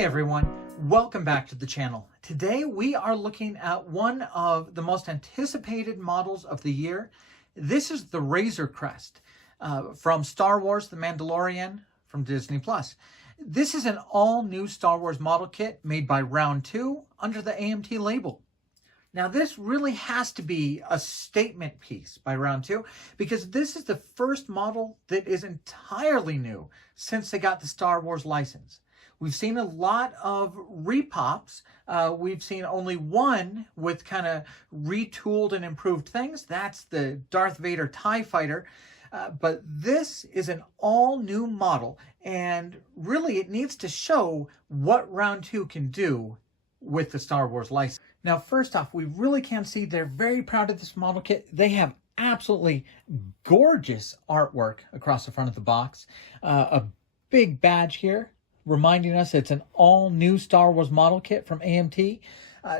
Hey everyone, welcome back to the channel. Today we are looking at one of the most anticipated models of the year. This is the Razor Crest from Star Wars, The Mandalorian from Disney+. This is an all-new Star Wars model kit made by Round 2 under the AMT label. Now this really has to be a statement piece by Round 2 because this is the first model that is entirely new since they got the Star Wars license. We've seen a lot of repops. We've seen only one with kind of retooled and improved things. That's the Darth Vader TIE Fighter. But this is an all-new model, and really it needs to show what Round 2 can do with the Star Wars license. Now, first off, we really can see they're very proud of this model kit. They have absolutely gorgeous artwork across the front of the box. A big badge here, reminding us it's an all-new Star Wars model kit from AMT.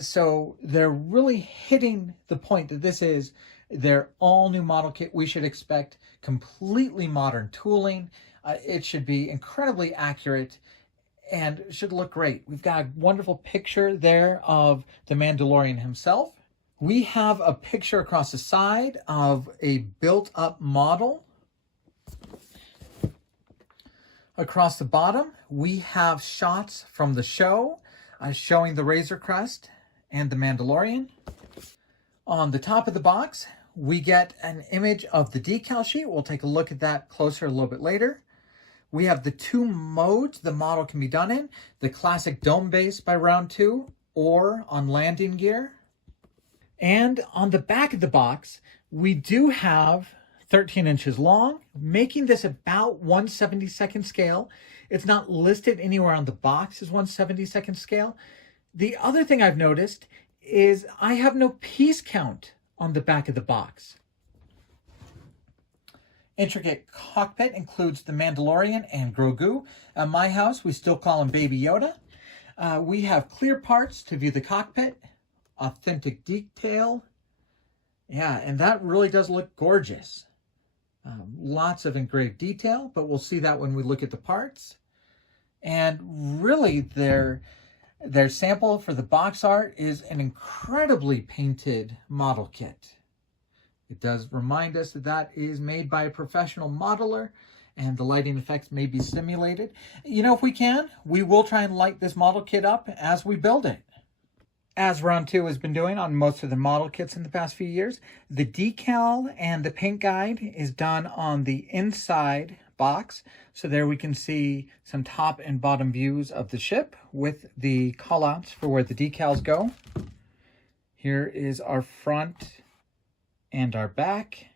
So they're really hitting the point that this is their all-new model kit. We should expect completely modern tooling. It should be incredibly accurate and should look great. We've got a wonderful picture there of the Mandalorian himself. We have a picture across the side of a built-up model. Across the bottom, we have shots from the show showing the Razor Crest and the Mandalorian. On the top of the box, we get an image of the decal sheet. We'll take a look at that closer a little bit later. We have the two modes the model can be done in, the classic dome base by Round 2 or on landing gear. And on the back of the box, we do have 13 inches long, making this about 1/72nd scale. It's not listed anywhere on the box as 1/72nd scale. The other thing I've noticed is I have no piece count on the back of the box. Intricate cockpit includes the Mandalorian and Grogu. At my house, we still call him Baby Yoda. We have clear parts to view the cockpit, authentic detail. Yeah, and that really does look gorgeous. Lots of engraved detail, but we'll see that when we look at the parts. And really, their sample for the box art is an incredibly painted model kit. It does remind us that that is made by a professional modeler, and the lighting effects may be simulated. You know, if we can, we will try and light this model kit up as we build it. As Round 2 has been doing on most of the model kits in the past few years, the decal and the paint guide is done on the inside box. So there we can see some top and bottom views of the ship with the callouts for where the decals go. Here is our front and our back.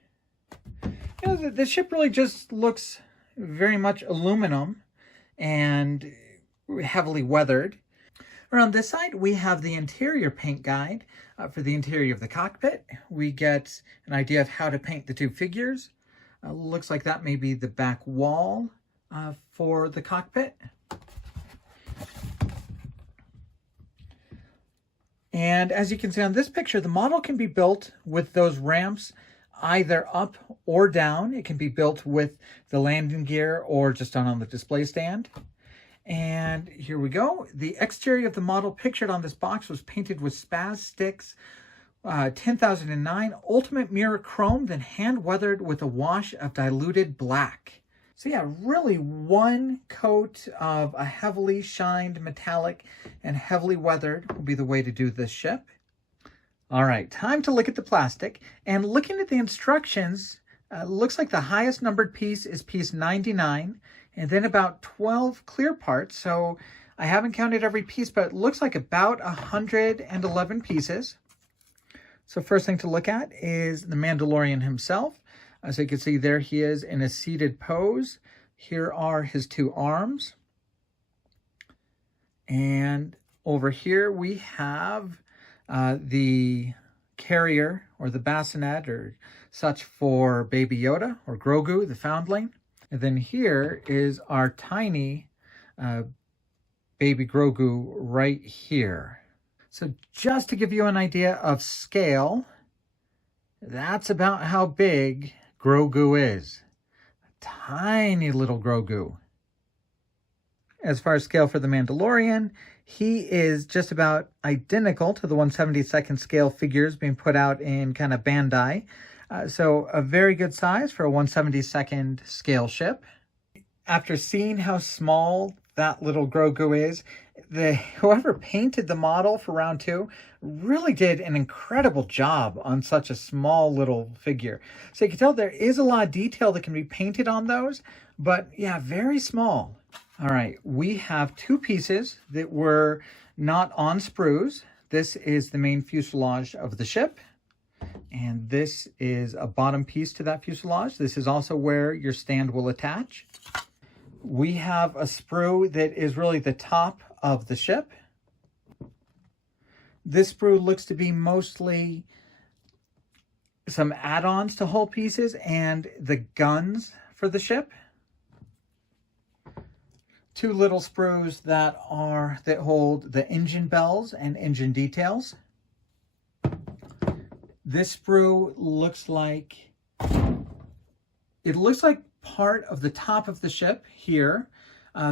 You know, the ship really just looks very much aluminum and heavily weathered. Around this side, we have the interior paint guide for the interior of the cockpit. We get an idea of how to paint the two figures. Looks like that may be the back wall for the cockpit. And as you can see on this picture, the model can be built with those ramps either up or down. It can be built with the landing gear or just on the display stand. And here we go. The exterior of the model pictured on this box was painted with Spaz Sticks 10,009 Ultimate Mirror Chrome, then hand weathered with a wash of diluted black. So yeah, really one coat of a heavily shined metallic and heavily weathered will be the way to do this ship. All right, time to look at the plastic. And looking at the instructions, looks like the highest numbered piece is piece 99. And then about 12 clear parts. So I haven't counted every piece, but it looks like about 111 pieces. So first thing to look at is the Mandalorian himself. As you can see, there he is in a seated pose. Here are his two arms. And over here we have the carrier or the bassinet or such for Baby Yoda or Grogu, the foundling. And then here is our tiny Baby Grogu right here. So just to give you an idea of scale, that's about how big Grogu is. A tiny little Grogu. as far as scale for the Mandalorian. He is just about identical to the 1/72nd scale figures being put out in kind of Bandai. So a very good size for a 1/72nd scale ship. After seeing how small that little Grogu is, whoever painted the model for round 2 really did an incredible job on such a small little figure. So you can tell there is a lot of detail that can be painted on those, but yeah, very small. All right, we have 2 pieces that were not on sprues. This is the main fuselage of the ship, and this is a bottom piece to that fuselage. This is also where your stand will attach. We have a sprue that is really the top of the ship. This sprue looks to be mostly some add-ons to hull pieces and the guns for the ship. 2 little sprues that hold the engine bells and engine details. This sprue looks like part of the top of the ship here,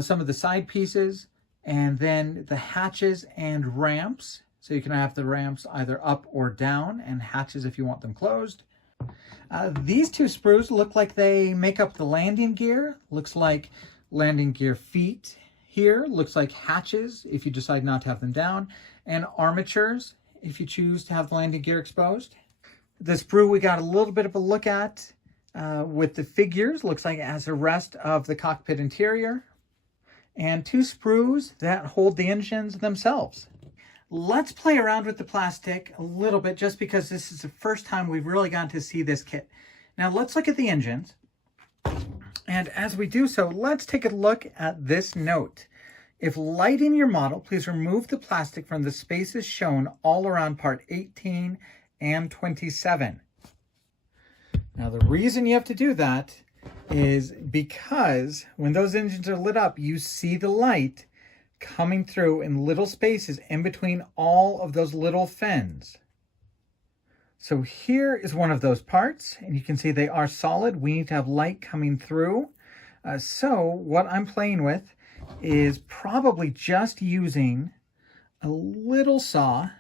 some of the side pieces, and then the hatches and ramps. So you can have the ramps either up or down, and hatches if you want them closed. These 2 sprues look like they make up the landing gear. Looks like landing gear feet here. Looks like hatches if you decide not to have them down, and armatures if you choose to have the landing gear exposed. The sprue we got a little bit of a look at with the figures. Looks like it has the rest of the cockpit interior, and 2 sprues that hold the engines themselves. Let's play around with the plastic a little bit, just because this is the first time we've really gotten to see this kit. Now let's look at the engines. And as we do so, let's take a look at this note. If lighting your model, please remove the plastic from the spaces shown all around part 18 and 27. Now the reason you have to do that is because when those engines are lit up, you see the light coming through in little spaces in between all of those little fins. So here is one of those parts, and you can see they are solid. We need to have light coming through. So what I'm playing with is probably just using a little saw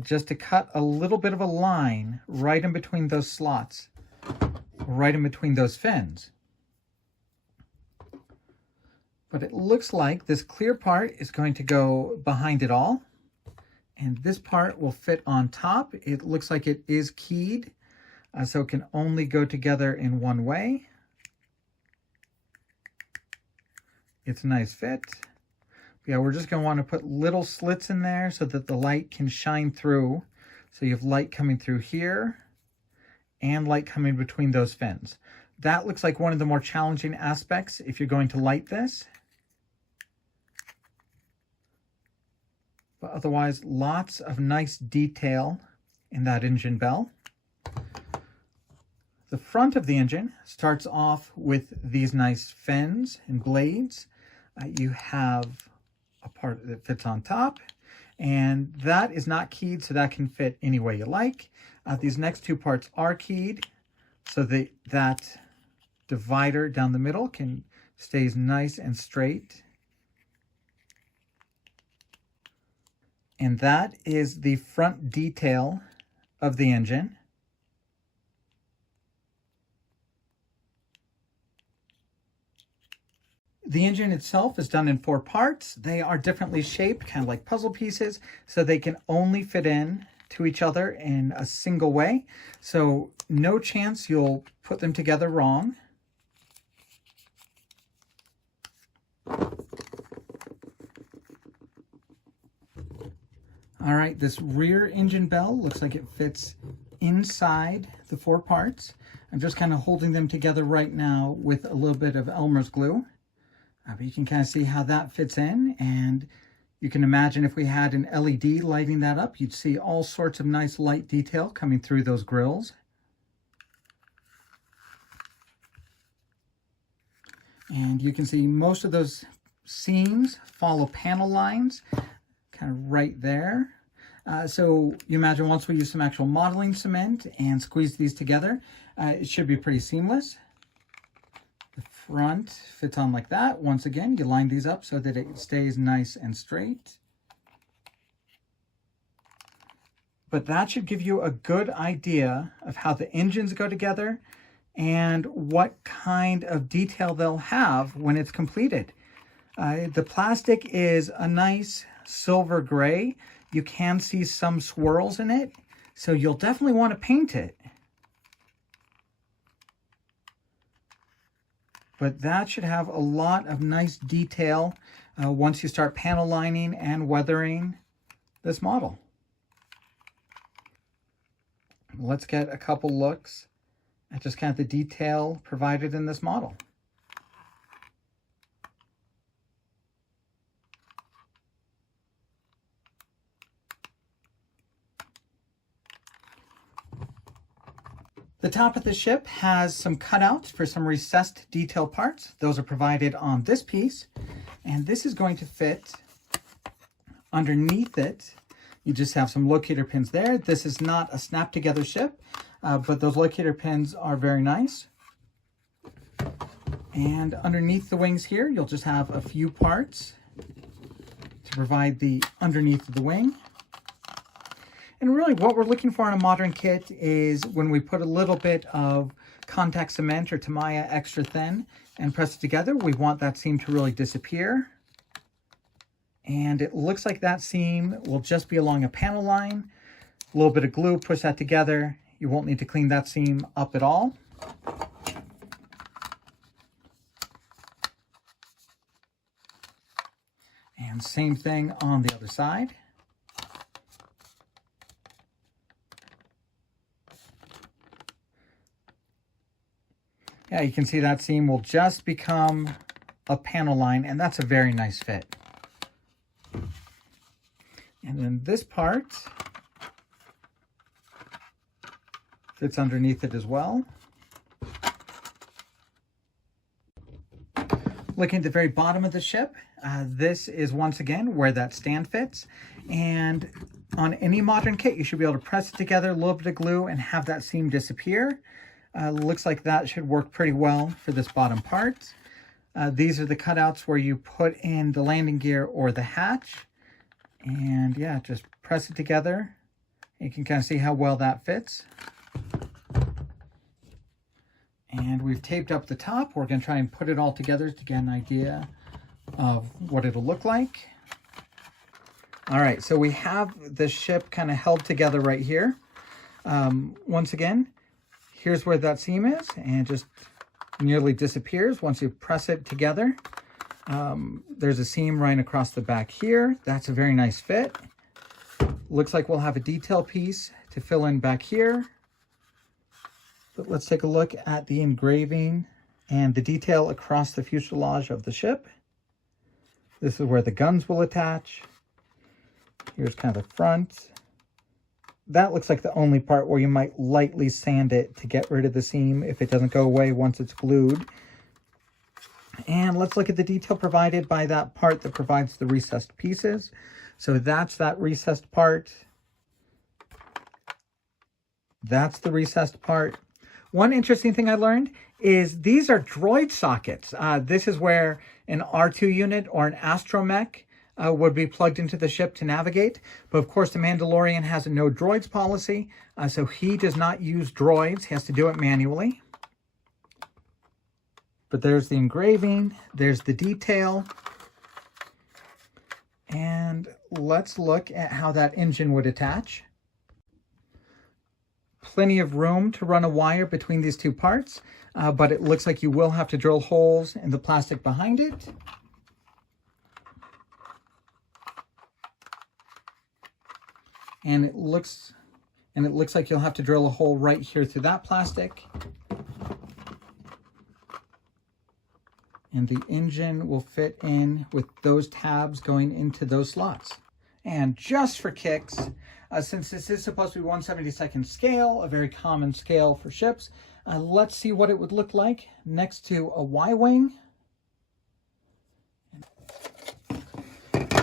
just to cut a little bit of a line right in between those slots, right in between those fins. But it looks like this clear part is going to go behind it all, and this part will fit on top. It looks like it is keyed, so it can only go together in one way. It's a nice fit. Yeah, we're just going to want to put little slits in there so that the light can shine through. So you have light coming through here and light coming between those fins. That looks like one of the more challenging aspects if you're going to light this. But otherwise, lots of nice detail in that engine bell. The front of the engine starts off with these nice fins and blades. You have a part that fits on top, and that is not keyed, so that can fit any way you like. These next 2 parts are keyed, so that divider down the middle stays nice and straight. And that is the front detail of the engine. The engine itself is done in 4 parts. They are differently shaped, kind of like puzzle pieces, so they can only fit in to each other in a single way. So no chance you'll put them together wrong. All right, this rear engine bell looks like it fits inside the 4 parts. I'm just kind of holding them together right now with a little bit of Elmer's glue. But you can kind of see how that fits in, and you can imagine if we had an LED lighting that up, you'd see all sorts of nice light detail coming through those grills. And you can see most of those seams follow panel lines, kind of right there. So you imagine once we use some actual modeling cement and squeeze these together, it should be pretty seamless. The front fits on like that. Once again, you line these up so that it stays nice and straight. But that should give you a good idea of how the engines go together and what kind of detail they'll have when it's completed. The plastic is a nice silver gray. You can see some swirls in it, so you'll definitely want to paint it. But that should have a lot of nice detail once you start panel lining and weathering this model. Let's get a couple looks at just kind of the detail provided in this model. The top of the ship has some cutouts for some recessed detail parts. Those are provided on this piece, and this is going to fit underneath it. You just have some locator pins there. This is not a snap together ship, but those locator pins are very nice. And underneath the wings here, you'll just have a few parts to provide the underneath of the wing. And really what we're looking for in a modern kit is when we put a little bit of contact cement or Tamiya extra thin and press it together, we want that seam to really disappear. And it looks like that seam will just be along a panel line. A little bit of glue, push that together. You won't need to clean that seam up at all. And same thing on the other side. Yeah, you can see that seam will just become a panel line, and that's a very nice fit. And then this part fits underneath it as well. Looking at the very bottom of the ship, this is once again where that stand fits. And on any modern kit, you should be able to press it together, a little bit of glue, and have that seam disappear. Looks like that should work pretty well for this bottom part. These are the cutouts where you put in the landing gear or the hatch. And yeah, just press it together. You can kind of see how well that fits. And we've taped up the top. We're going to try and put it all together to get an idea of what it'll look like. All right, so we have the ship kind of held together right here. Once again, here's where that seam is, and it just nearly disappears once you press it together. There's a seam right across the back here. That's a very nice fit. Looks like we'll have a detail piece to fill in back here. But let's take a look at the engraving and the detail across the fuselage of the ship. This is where the guns will attach. Here's kind of the front. That looks like the only part where you might lightly sand it to get rid of the seam if it doesn't go away once it's glued. And let's look at the detail provided by that part that provides the recessed pieces. So that's that recessed part. That's the recessed part. One interesting thing I learned is these are droid sockets. This is where an R2 unit or an astromech would be plugged into the ship to navigate. But of course, the Mandalorian has a no droids policy, so he does not use droids. He has to do it manually. But there's the engraving, there's the detail. And let's look at how that engine would attach. Plenty of room to run a wire between these two parts, but it looks like you will have to drill holes in the plastic behind it. And it looks like you'll have to drill a hole right here through that plastic. And the engine will fit in with those tabs going into those slots. And just for kicks, since this is supposed to be 1/72nd scale, a very common scale for ships, let's see what it would look like next to a Y-wing.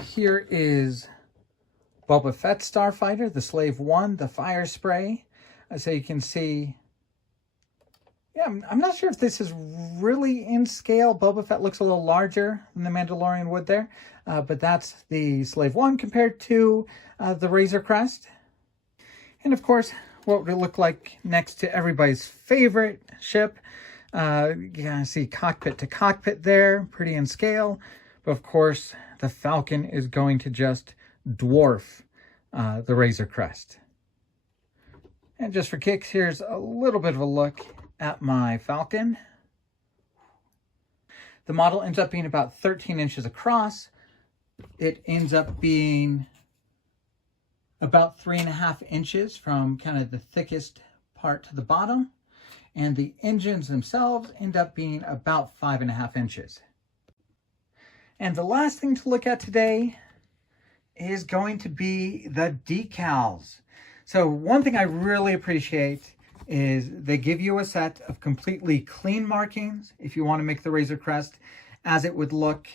Here is Boba Fett's starfighter, the Slave 1, the fire spray. So you can see, Yeah, I'm not sure if this is really in scale. Boba Fett looks a little larger than the Mandalorian would there. But that's the Slave One compared to the Razor Crest. And of course, what would it look like next to everybody's favorite ship? You can see cockpit to cockpit there, pretty in scale. But of course, the Falcon is going to just dwarf the Razor Crest. And just for kicks, here's a little bit of a look at my Falcon. The model ends up being about 13 inches across. It ends up being about 3.5 inches from kind of the thickest part to the bottom. And the engines themselves end up being about 5.5 inches. And the last thing to look at today is going to be the decals. So one thing I really appreciate is they give you a set of completely clean markings if you want to make the Razor Crest as it would look.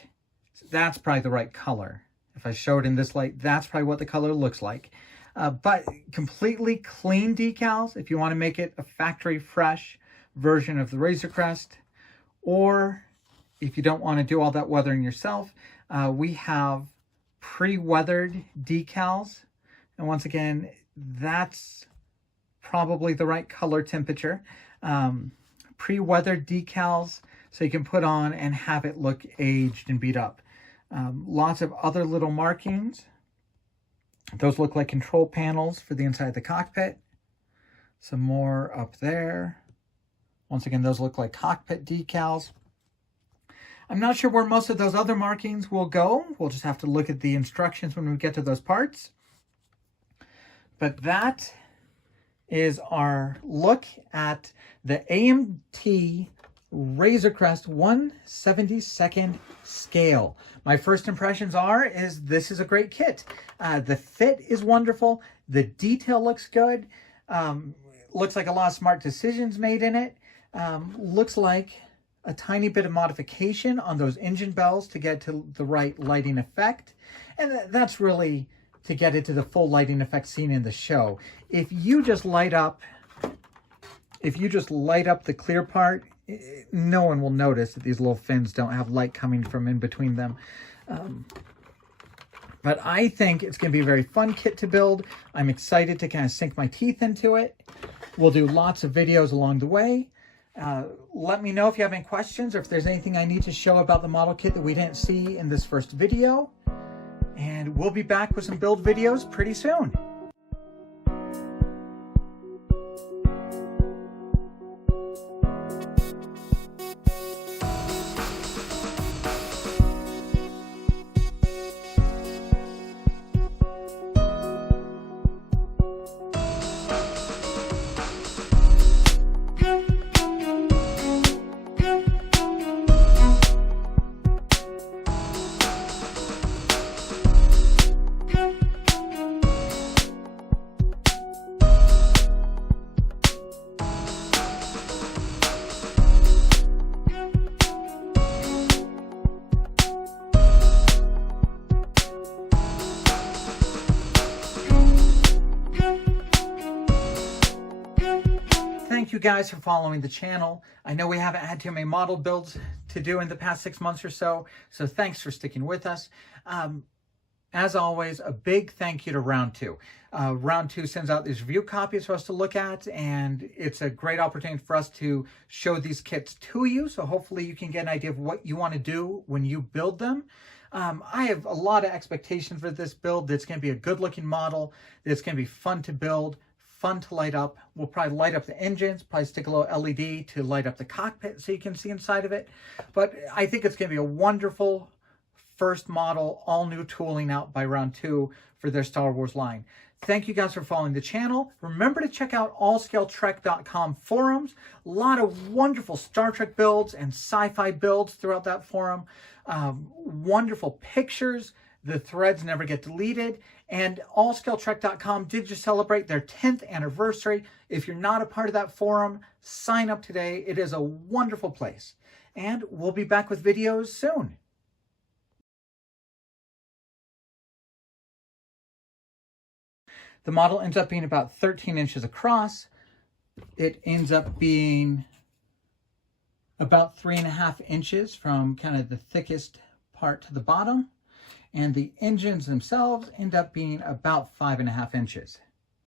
That's probably the right color. If I show it in this light, that's probably what the color looks like. But completely clean decals if you want to make it a factory fresh version of the Razor Crest. Or if you don't want to do all that weathering yourself, we have pre-weathered decals. And once again, that's probably the right color temperature. Pre-weathered decals so you can put on and have it look aged and beat up. Lots of other little markings. Those look like control panels for the inside of the cockpit. Some more up there. Once again, those look like cockpit decals. I'm not sure where most of those other markings will go. We'll just have to look at the instructions when we get to those parts. But that is our look at the AMT Razor Crest 1/72nd scale. My first impressions is this is a great kit. The fit is wonderful. The detail looks good. Looks like a lot of smart decisions made in it. Looks like a tiny bit of modification on those engine bells to get to the right lighting effect. And that's really to get it to the full lighting effect seen in the show. If you just light up the clear part, no one will notice that these little fins don't have light coming from in between them. But I think it's going to be a very fun kit to build. I'm excited to kind of sink my teeth into it. We'll do lots of videos along the way. Let me know if you have any questions or if there's anything I need to show about the model kit that we didn't see in this first video. And we'll be back with some build videos pretty soon. Thank you guys for following the channel. I know we haven't had too many model builds to do in the past 6 months or so, so thanks for sticking with us. As always, a big thank you to Round 2. Round 2 sends out these review copies for us to look at, and it's a great opportunity for us to show these kits to you, so hopefully you can get an idea of what you want to do when you build them. I have a lot of expectations for this build. It's going to be a good-looking model. It's going to be fun to build, fun to light up. We'll probably light up the engines, probably stick a little LED to light up the cockpit so you can see inside of it. But I think it's going to be a wonderful first model, all new tooling out by Round 2 for their Star Wars line. Thank you guys for following the channel. Remember to check out allscaletrek.com forums. A lot of wonderful Star Trek builds and sci-fi builds throughout that forum. Wonderful pictures. The threads never get deleted. And allscaletrek.com did just celebrate their 10th anniversary. If you're not a part of that forum, sign up today. It is a wonderful place. And we'll be back with videos soon. The model ends up being about 13 inches across. It ends up being about 3.5 inches from kind of the thickest part to the bottom. And the engines themselves end up being about 5.5 inches.